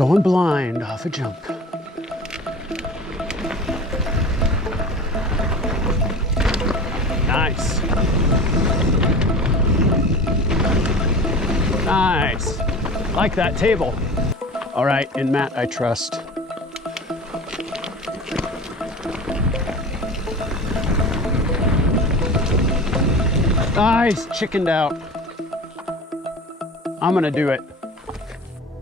Going blind off a jump. Nice. Nice. Like that table. All right, in Matt I trust. Nice, chickened out. I'm gonna do it.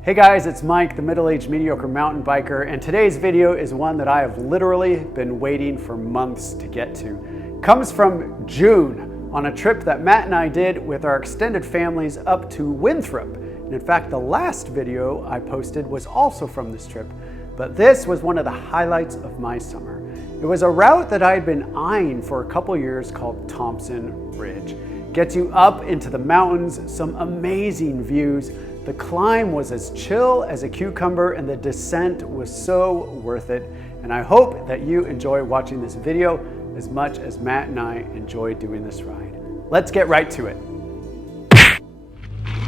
Hey guys, it's Mike, the middle-aged mediocre mountain biker, and today's video is one that I have literally been waiting for months to get to. It comes from June on a trip that Matt and I did with our extended families up to Winthrop. And in fact, the last video I posted was also from this trip, but this was one of the highlights of my summer. It was a route that I had been eyeing for a couple years called Thompson Ridge. Gets you up into the mountains, some amazing views. The climb was as chill as a cucumber and the descent was so worth it. And I hope that you enjoy watching this video as much as Matt and I enjoyed doing this ride. Let's get right to it.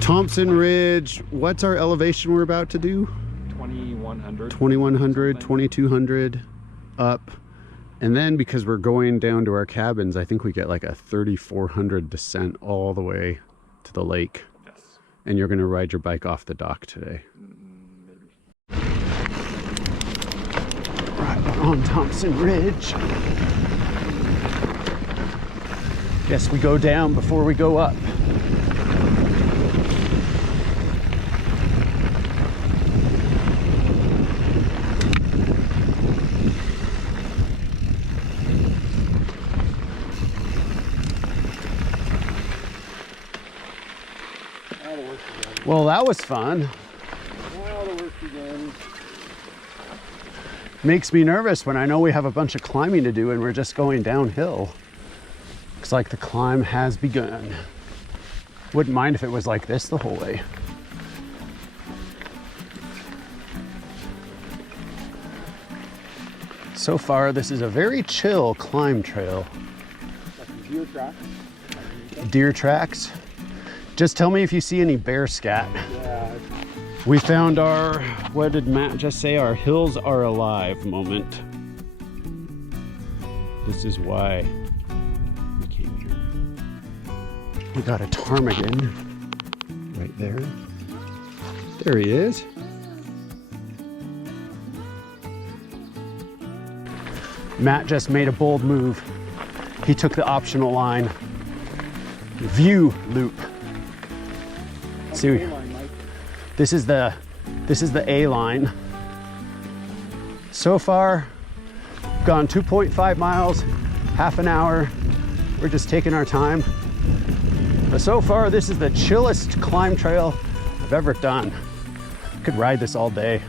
Thompson Ridge, what's our elevation we're about to do? 2100. 2100, 2200 up. And then because we're going down to our cabins, I think we get like a 3400 descent all the way to the lake. Yes. And you're gonna ride your bike off the dock today. Maybe. Right on Thompson Ridge. Guess we go down before we go up. Well, that was fun. Now the work begins. Makes me nervous when I know we have a bunch of climbing to do and we're just going downhill. Looks like the climb has begun. Wouldn't mind if it was like this the whole way. So far, this is a very chill climb trail. Like deer tracks. Deer tracks. Just tell me if you see any bear scat. Yeah. We found our, what did Matt just say? Our hills are alive moment. This is why we came here. We got a ptarmigan right there. There he is. Matt just made a bold move. He took the optional line, view loop. See, this is the A line. So far, gone 2.5 miles, half an hour. We're just taking our time. But so far, this is the chillest climb trail I've ever done. Could ride this all day.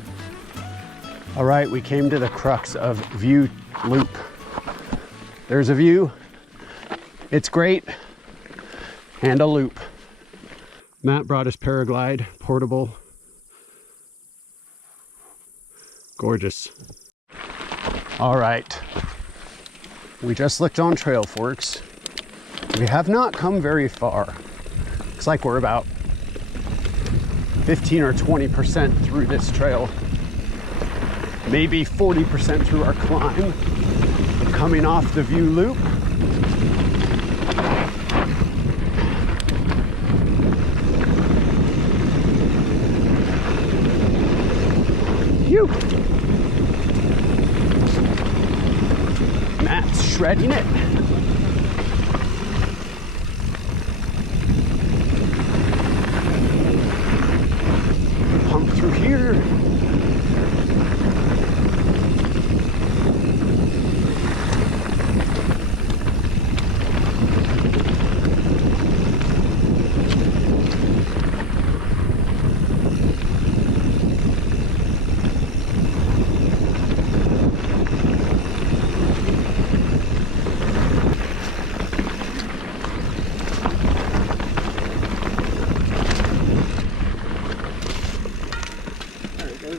All right, we came to the crux of view loop. There's a view. It's great. And a loop. Matt brought his paraglide, portable. Gorgeous. All right. We just looked on Trail Forks. We have not come very far. Looks like we're about 15 or 20% through this trail. Maybe 40% through our climb. Coming off the view loop. Phew. Matt's shredding it. Pump through here.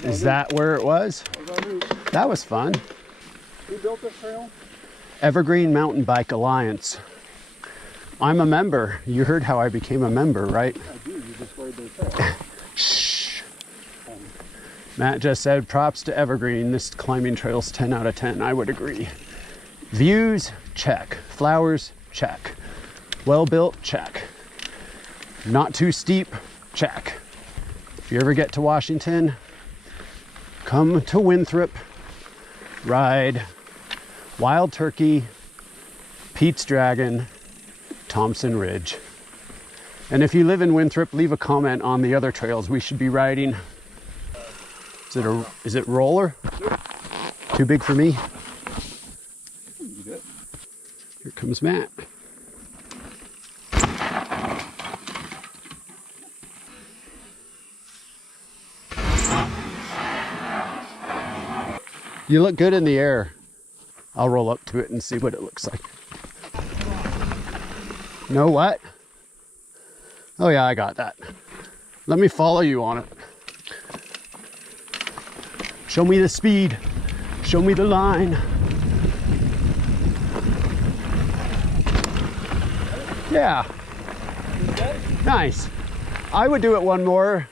Is that where it was? That was fun. Who built this trail? Evergreen Mountain Bike Alliance. I'm a member. You heard how I became a member, right? I do. You just rode their trail. Shh. Matt just said props to Evergreen. This climbing trail's 10 out of 10. I would agree. Views, check. Flowers, check. Well built, check. Not too steep, check. If you ever get to Washington, come to Winthrop, ride Wild Turkey, Pete's Dragon, Thompson Ridge. And if you live in Winthrop, leave a comment on the other trails we should be riding. Is it roller? Too big for me? Here comes Matt. You look good in the air. I'll roll up to it and see what it looks like. No what? Oh yeah, I got that. Let me follow you on it. Show me the speed. Show me the line. Yeah. Nice. I would do it one more.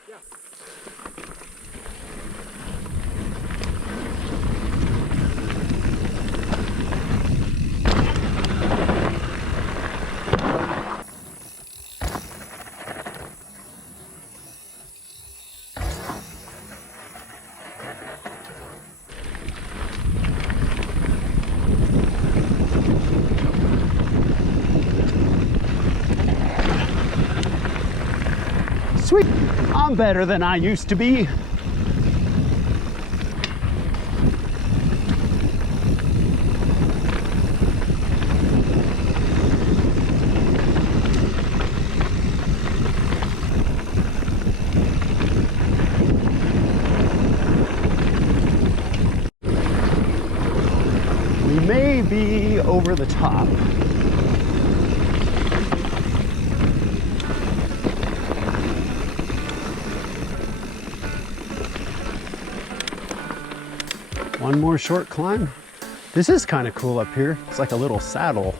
Sweet, I'm better than I used to be. We may be over the top. One more short climb. This is kind of cool up here. It's like a little saddle.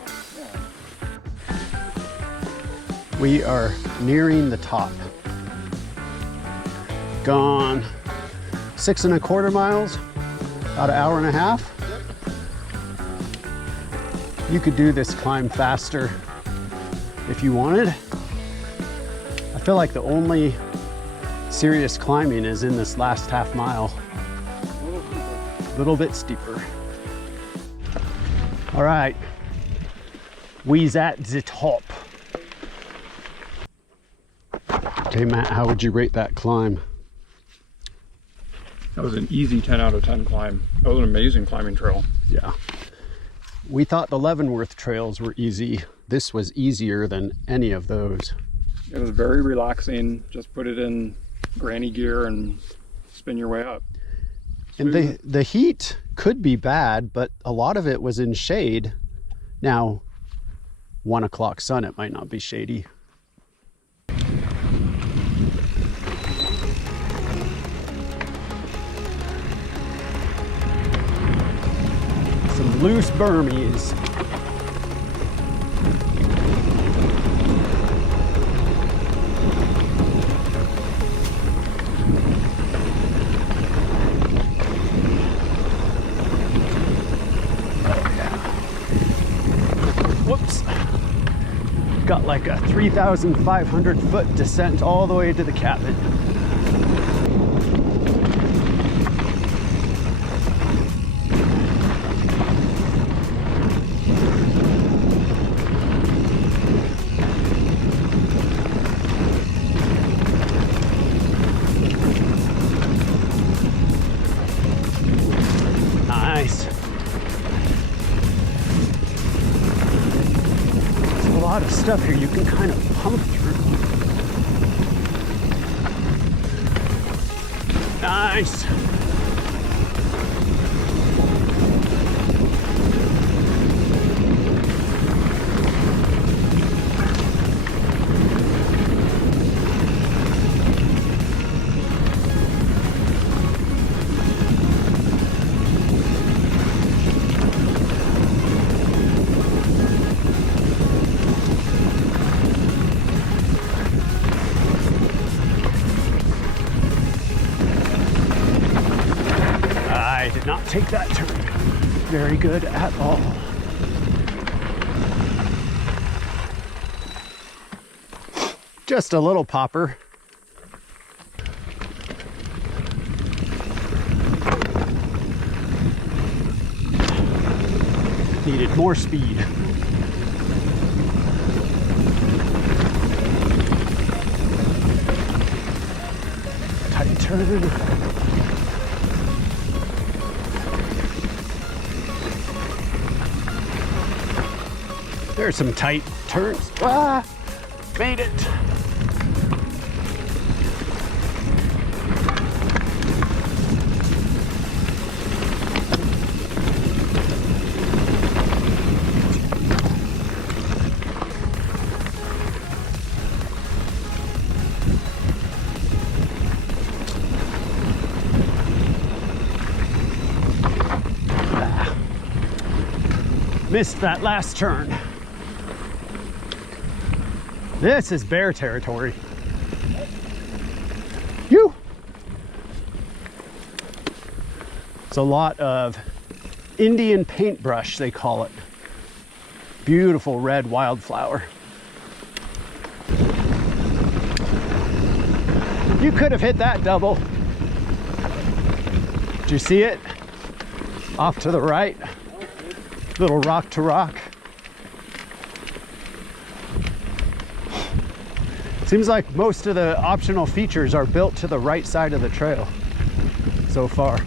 We are nearing the top. Gone 6¼ miles, about an hour and a half. You could do this climb faster if you wanted. I feel like the only serious climbing is in this last half mile. A little bit steeper. All right, we's at the top. Okay, Matt, how would you rate that climb? That was an easy 10 out of 10 climb. That was an amazing climbing trail. Yeah. We thought the Leavenworth trails were easy. This was easier than any of those. It was very relaxing. Just put it in granny gear and spin your way up. And the heat could be bad, but a lot of it was in shade. Now, 1 o'clock sun, it might not be shady. Some loose Burmese. Whoops. Got like a 3,500 foot descent all the way to the cabin. Nice. There's a lot of stuff here you can kind of pump through. Nice. Did not take that turn very good at all. Just a little popper. Needed more speed. Tight turn. There's some tight turns. Ah, made it. Missed that last turn. This is bear territory. You. It's a lot of Indian paintbrush, they call it. Beautiful red wildflower. You could have hit that double. Did you see it? Off to the right. Little rock to rock. Seems like most of the optional features are built to the right side of the trail so far.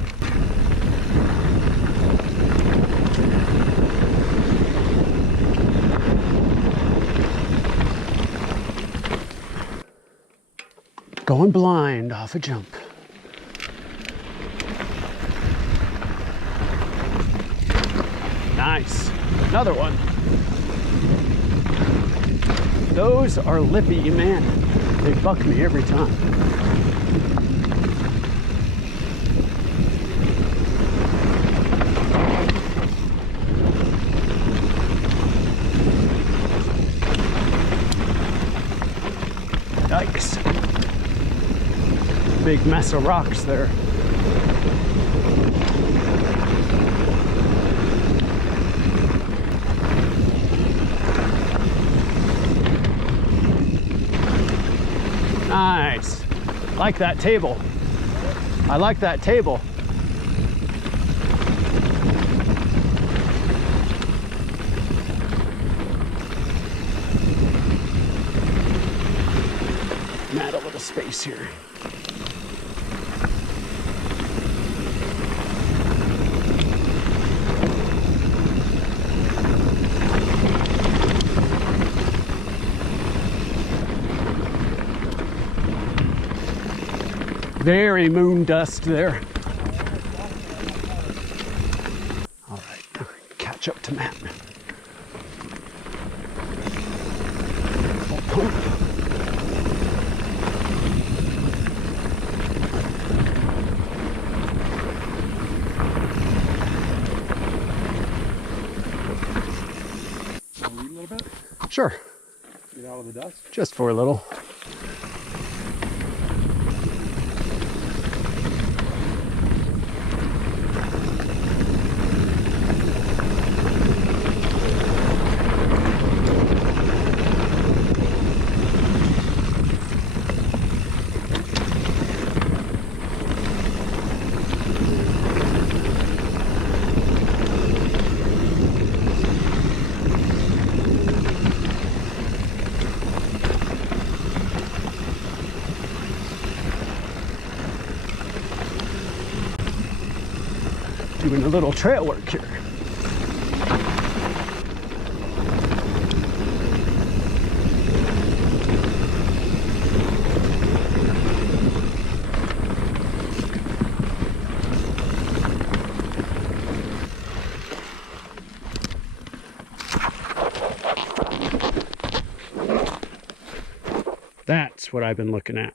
Going blind off a jump. Nice. Another one. Those are lippy, man. They buck me every time. Yikes. Big mess of rocks there. Nice. Like that table. I like that table. Add a little space here. Very moon dust there. All right, catch up to Matt. Wanna read a little bit? Sure. Get out of the dust. Just for a little. Doing a little trail work here. That's what I've been looking at.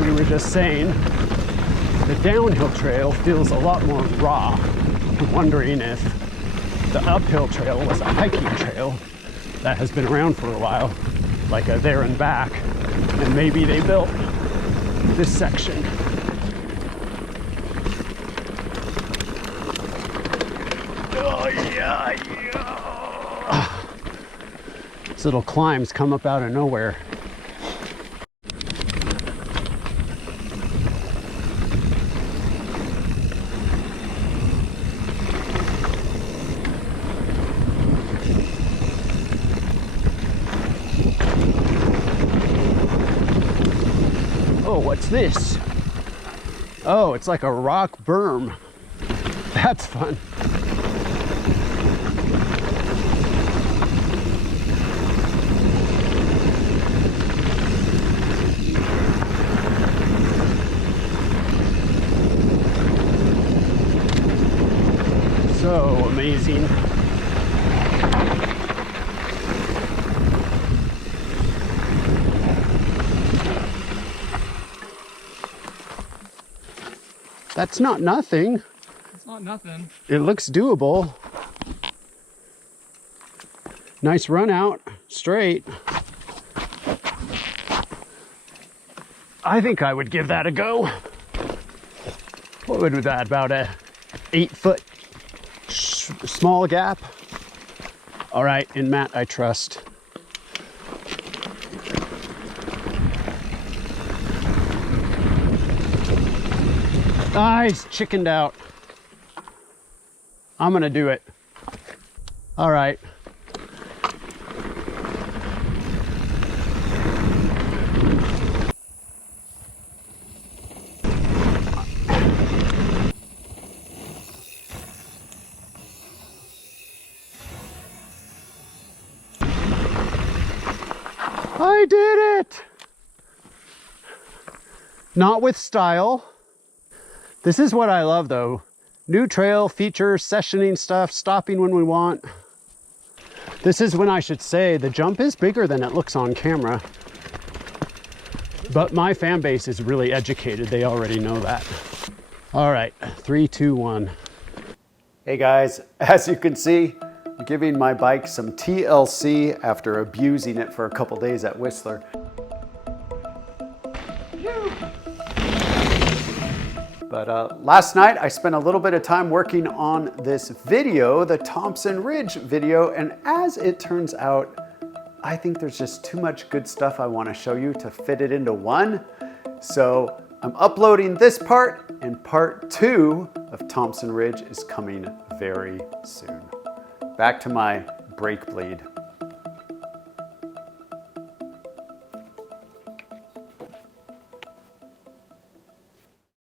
We were just saying the downhill trail feels a lot more raw. I'm wondering if the uphill trail was a hiking trail that has been around for a while, like a there and back, and maybe they built this section. Oh yeah, yeah. These little climbs come up out of nowhere. Oh, what's this? Oh, it's like a rock berm. That's fun. So amazing. That's not nothing. It's not nothing. It looks doable. Nice run out, straight. I think I would give that a go. What would that, about a 8-foot small gap? All right, in Matt I trust. Ah, he's chickened out. I'm gonna do it. All right. I did it! Not with style. This is what I love though. New trail, features, sessioning stuff, stopping when we want. This is when I should say the jump is bigger than it looks on camera. But my fan base is really educated. They already know that. All right, 3, 2, 1. Hey guys, as you can see, I'm giving my bike some TLC after abusing it for a couple days at Whistler. But last night I spent a little bit of time working on this video, the Thompson Ridge video, and as it turns out, I think there's just too much good stuff I want to show you to fit it into one. So I'm uploading this part, and part 2 of Thompson Ridge is coming very soon. Back to my brake bleed.